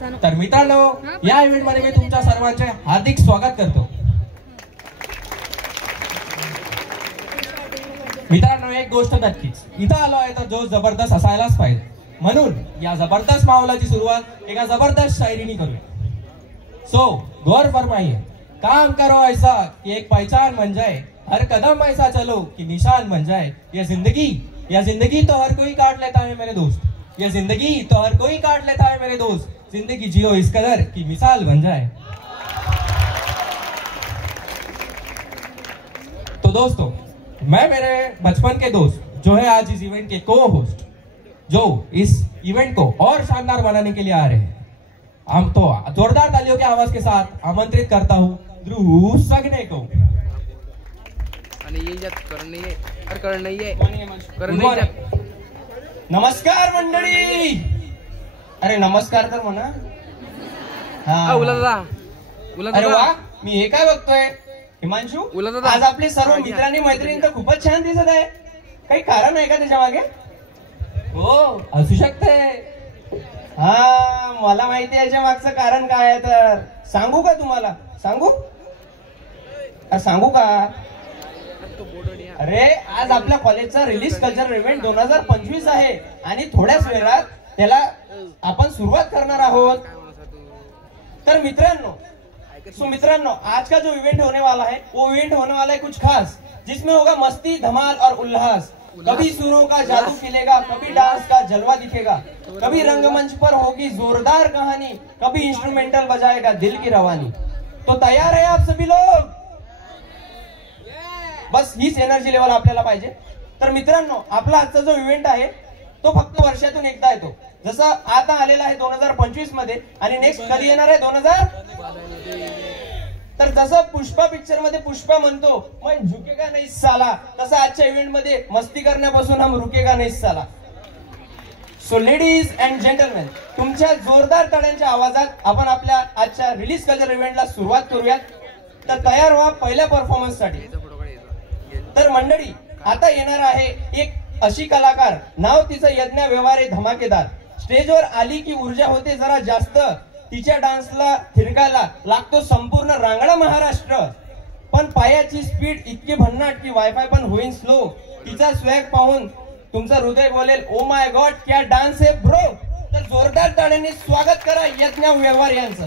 तर मित्रांनो, या इव्हेंट मध्ये मी तुमच्या सर्वांचे हार्दिक स्वागत करतो. मित्रांनो, एक गोष्ट नक्कीच, इथं आलो आहे तर जो जबरदस्त असायलाच पाहिजे. म्हणून या जबरदस्त माहोलाची सुरुवात एका जबरदस्त शायरीने करूया. सो गौर फरमाइए, काम करो ऐसा कि एक पहचान बन जाए, हर कदम ऐसा चलो कि निशान बन जाए. ये जिंदगी तो हर कोई काट लेता है मेरे दोस्त, ये जिंदगी तो हर कोई काट लेता है मेरे दोस्त. जिंदगी जियो इस कदर की मिसाल बन जाए. तो दोस्तों, मैं मेरे बचपन के दोस्त जो है आज इस इवेंट के को होस्ट, जो इस इवेंट को और शानदार बनाने के लिए आ रहे हैं, हम तो जोरदार तालियों के आवाज के साथ आमंत्रित करता हूं ध्रुव सगने को. नमस्कार मंडळी. अरे नमस्कार तर म्हणा. अरे वा, मी हे काय बघतोय हिमांशू, आज आपले सर्व मित्रांनी मैत्रिणी तर खूपच छान दिसत आहे. काही कारण आहे का त्याच्या मागे? हो, असू शकते. हा, मला माहिती आहे याच्या मागचं कारण काय आहे. तर सांगू का तुम्हाला? सांगू का? अरे आज आपल्या कॉलेजचा रिलीज कल्चर इव्हेंट 2025 आहे आणि थोड्याच वेळात त्याला आपण सुरुवात करणार आहोत. तर मित्रांनो, आज का जो इवेंट होने वाला है वो इवेंट होने वाला है कुछ खास, जिसमें होगा मस्ती, धमाल और उल्लास. कभी सुरों का जादू खिलेगा, कभी डांस का जलवा दिखेगा, कभी रंगमंच पर होगी जोरदार कहानी, कभी इंस्ट्रूमेंटल बजाएगा दिल की रवानी. तो तैयार है आप सभी लोग? बस हीच एनर्जी लेवल आपल्याला पाहिजे. तर मित्रांनो, आपला आजचा जो इव्हेंट आहे तो फक्त वर्षातून एकदा येतो. जसं आता आलेला आहे 2025 मध्ये, आणि नेक्स्ट कधी येणार आहे 2000. तर जसं पुष्पा पिक्चर मध्ये पुष्पा म्हणतो मैं झुकेगा नहीं साला, तसं आजच्या इव्हेंट मध्ये मस्ती करण्यापासून हम रुकेगा नहीं साला. सो लेडीज अँड जेंटलमॅन, तुमच्या जोरदार टाळ्यांच्या आवाजात आपण आपल्या आजच्या रिलीज कल्चर इव्हेंटला सुरुवात करूयात. तर तयार व्हा पहिल्या परफॉर्मन्स साठी. तर मंडळी, आता येणार आहे एक अशी कलाकार, नाव तिचं यज्ञ व्यवहारे धमाकेदार. स्टेजवर आली की ऊर्जा होते जरा जास्त, तिच्या डान्सला थिरकायला लागतो संपूर्ण रांगडा महाराष्ट्र. पण पायाची स्पीड इतकी भन्नाट की वायफाय पण होईल स्लो. तिचा स्वॅग पाहून तुमचं हृदय बोलेल ओ माय गॉड क्या डान्स आहे ब्रो. तर जोरदार टाळ्यांनी स्वागत करा यज्ञ व्यवहार यांचं.